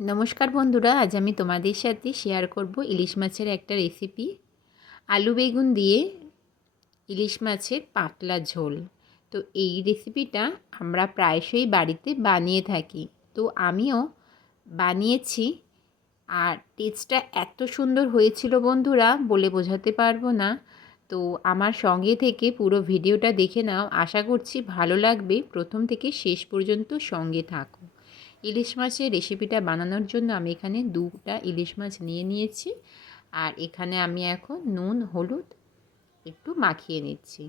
নমস্কার বন্ধুরা, আজ আমি তোমাদের সাথে শেয়ার করব ইলিশ মাছের একটা রেসিপি আলু বেগুন দিয়ে ইলিশ মাছের পাতলা ঝোল। তো এই রেসিপিটা আমরা প্রায়শই বাড়িতে বানিয়ে থাকি। তো আমিও বানিয়েছি আর টেস্টটা এত সুন্দর হয়েছিল বন্ধুরা, বলে বোঝাতে পারব না। তো আমার সঙ্গে থেকে পুরো ভিডিওটা দেখে নাও। আশা করছি ভালো লাগবে। প্রথম থেকে শেষ পর্যন্ত সঙ্গে থাকো। ইলিশ মাছের রেসিপিটা বানানোর জন্য আমি এখানে দুটা ইলিশ মাছ নিয়ে নিয়েছি। আর এখানে আমি এখন নুন, হলুদ একটু মাখিয়ে নিচ্ছি।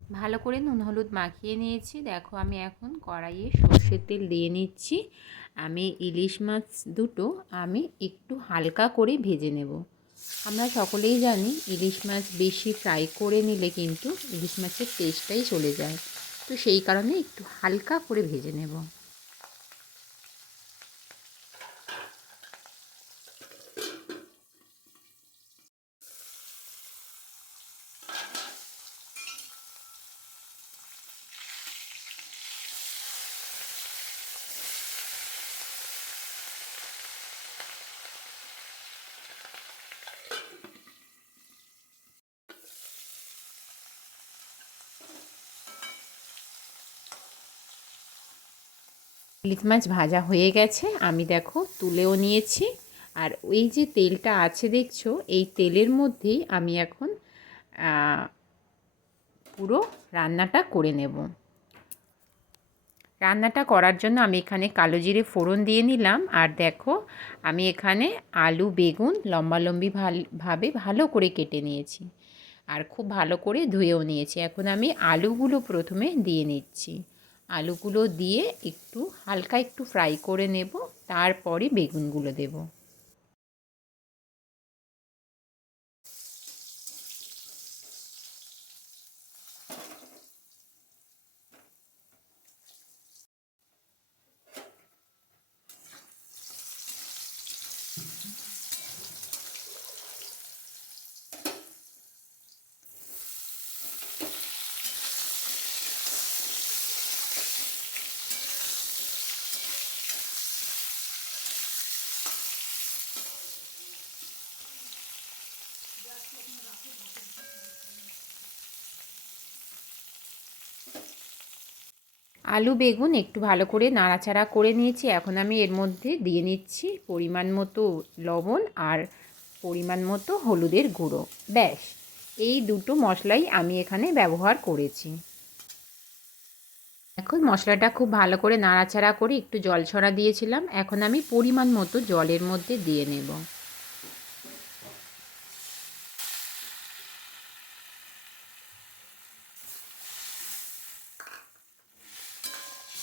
ভালো করে নুন, হলুদ মাখিয়ে নিয়েছি। দেখো আমি এখন কড়াইয়ে সর্ষের তেল দিয়ে নিচ্ছি। আমি ইলিশ মাছ দুটো আমি একটু হালকা করে ভেজে নেব। আমরা সকলেই জানি ইলিশ মাছ বেশি ফ্রাই করে নিলে কিন্তু ইলিশ মাছের টেস্টটাই চলে যায়। তো সেই কারণে একটু হালকা করে ভেজে নেব। ইলিশ মাছ ভাজা হয়ে গেছে। আমি দেখো তুলেও নিয়েছি। আর ওই যে তেলটা আছে দেখছ, এই তেলের মধ্যেই আমি এখন পুরো রান্নাটা করে নেব। রান্নাটা করার জন্য আমি এখানে কালো জিরে ফোড়ন দিয়ে নিলাম। আর দেখো, আমি এখানে আলু, বেগুন লম্বালম্বি ভাবে ভালো করে কেটে নিয়েছি। আর খুব ভালো করে ধুয়েও নিয়েছি। এখন আমি আলুগুলো প্রথমে দিয়ে নিচ্ছি। আলুগুলো দিয়ে একটু হালকা একটু ফ্রাই করে নেব তারপরে বেগুনগুলো দেবো। আলু, বেগুন একটু ভালো করে নাড়াচাড়া করে নিয়েছি। এখন আমি এর মধ্যে দিয়ে নিচ্ছি পরিমাণ মতো লবণ আর পরিমাণ মতো হলুদের গুঁড়ো। ব্যাস, এই দুটো মশলাই আমি এখানে ব্যবহার করেছি। এখন মশলাটা খুব ভালো করে নাড়াচাড়া করে একটু জল ছড়া দিয়েছিলাম। এখন আমি পরিমাণ মতো জলের মধ্যে দিয়ে নেব।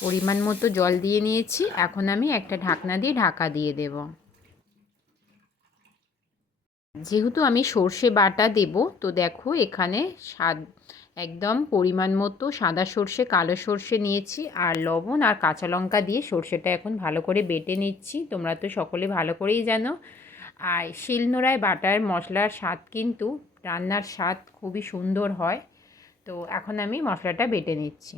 পরিমাণ মতো জল দিয়ে নিয়েছি। এখন আমি একটা ঢাকনা দিয়ে ঢাকা দিয়ে দেব। যেহেতু আমি সর্ষে বাটা দেব, তো দেখো এখানে স্বাদ একদম পরিমাণ মতো সাদা সর্ষে, কালো সর্ষে নিয়েছি আর লবণ আর কাঁচা লঙ্কা দিয়ে সর্ষেটা এখন ভালো করে বেটে নিচ্ছি। তোমরা তো সকলে ভালো করেই জানো। আর শিলনোড়ায় বাটার মশলার স্বাদ কিন্তু রান্নার স্বাদ খুবই সুন্দর হয়। তো এখন আমি মশলাটা বেটে নিচ্ছি।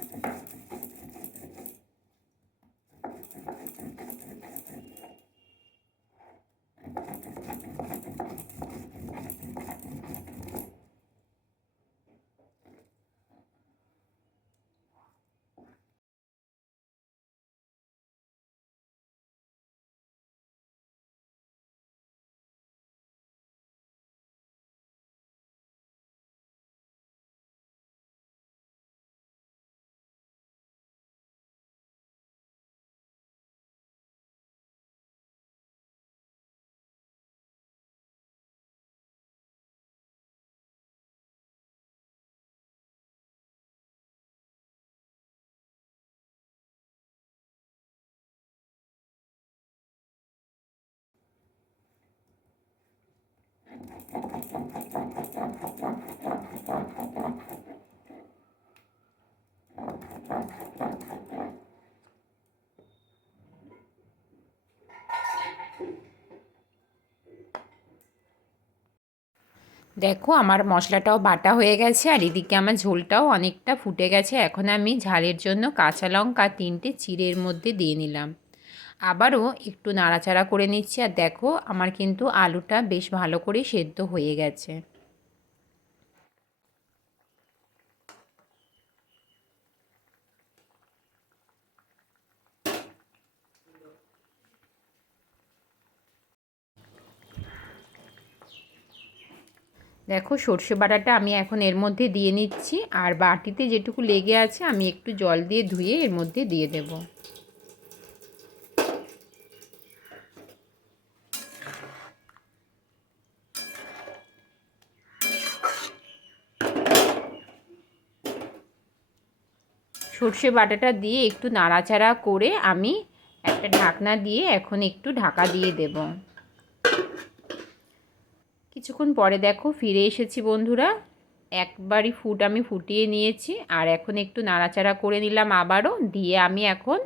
দেখো, আমার মশলাটাও বাটা হয়ে গেছে আর এদিকে আমার ঝোলটাও অনেকটা ফুটে গেছে। এখন আমি ঝালের জন্য কাঁচা লঙ্কা তিনটে চিড়ের মধ্যে দিয়ে নিলাম। আবারও একটু নাড়াচাড়া করে নিচ্ছি আর দেখো আমার কিন্তু আলুটা বেশ ভালো করে সেদ্ধ হয়ে গেছে। দেখো সর্ষে বাটাটা আমি এখন এর মধ্যে দিয়ে নিচ্ছি আর বাটিতে যেটুকু লেগে আছে আমি একটু জল দিয়ে ধুয়ে এর মধ্যে দিয়ে দেব। সর্ষে বাটাটা দিয়ে একটু নাড়াচাড়া করে আমি একটা ঢাকনা দিয়ে এখন একটু ঢাকা দিয়ে দেবো। কিছুক্ষণ পরে দেখো ফিরে এসেছি বন্ধুরা। একবারই ফুট আমি ফুটিয়ে নিয়েছি আর এখন একটু নাড়াচাড়া করে নিলাম আবারও। দিয়ে আমি এখন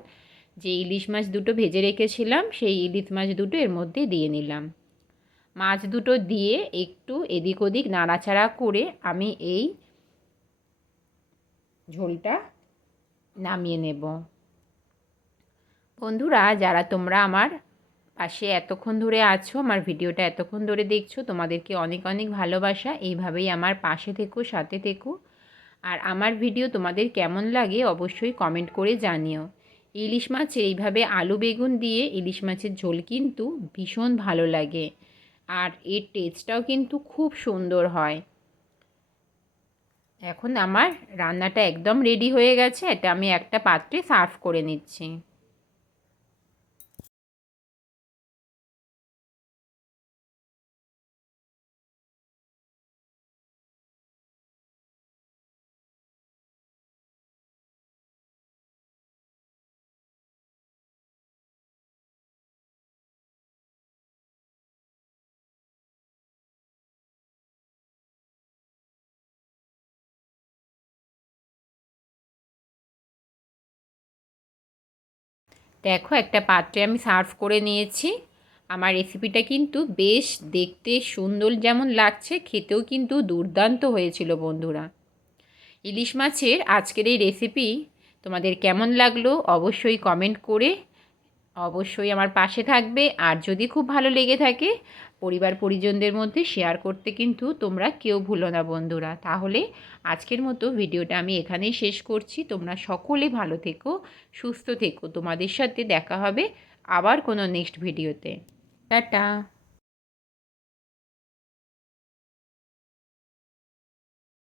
যে ইলিশ মাছ দুটো ভেজে রেখেছিলাম, সেই ইলিশ মাছ দুটো এর মধ্যে দিয়ে নিলাম। মাছ দুটো দিয়ে একটু এদিক ওদিক নাড়াচাড়া করে আমি এই ঝোলটা নামিয়ে নেব। বন্ধুরা, যারা তোমরা আমার পাশে এতক্ষণ ধরে আছো, আমার ভিডিওটা এতক্ষণ ধরে দেখছ, তোমাদেরকে অনেক অনেক ভালোবাসা। এইভাবেই আমার পাশে থেকো, সাথে থেকো। আর আমার ভিডিও তোমাদের কেমন লাগে অবশ্যই কমেন্ট করে জানিও। ইলিশ মাছের এইভাবে আলু বেগুন দিয়ে ইলিশ মাছের ঝোল কিন্তু ভীষণ ভালো লাগে। আর এর টেস্টটাও কিন্তু খুব সুন্দর হয়। এখন আমার রান্নাটা একদম রেডি হয়ে গেছে। এটা আমি একটা পাত্রে সার্ভ করে নিচ্ছি। দেখো একটা পাত্রে আমি সার্ভ করে নিয়েছি। আমার রেসিপিটা কিন্তু বেশ দেখতে সুন্দর যেমন লাগছে, খেতেও কিন্তু দুর্দান্ত হয়েছিল বন্ধুরা। ইলিশ মাছের আজকের এই রেসিপি তোমাদের কেমন লাগল অবশ্যই কমেন্ট করে, অবশ্যই আমার পাশে থাকবে। আর যদি খুব ভালো লেগে থাকে পরিবার পরিজনদের মধ্যে শেয়ার করতে কিন্তু তোমরা কেউ ভুলো না বন্ধুরা। তাহলে আজকের মতো ভিডিওটা আমি এখানেই শেষ করছি। তোমরা সকলে ভালো থেকো, সুস্থ থেকো। তোমাদের সাথে দেখা হবে আবার কোনো নেক্সট ভিডিওতে টাটা।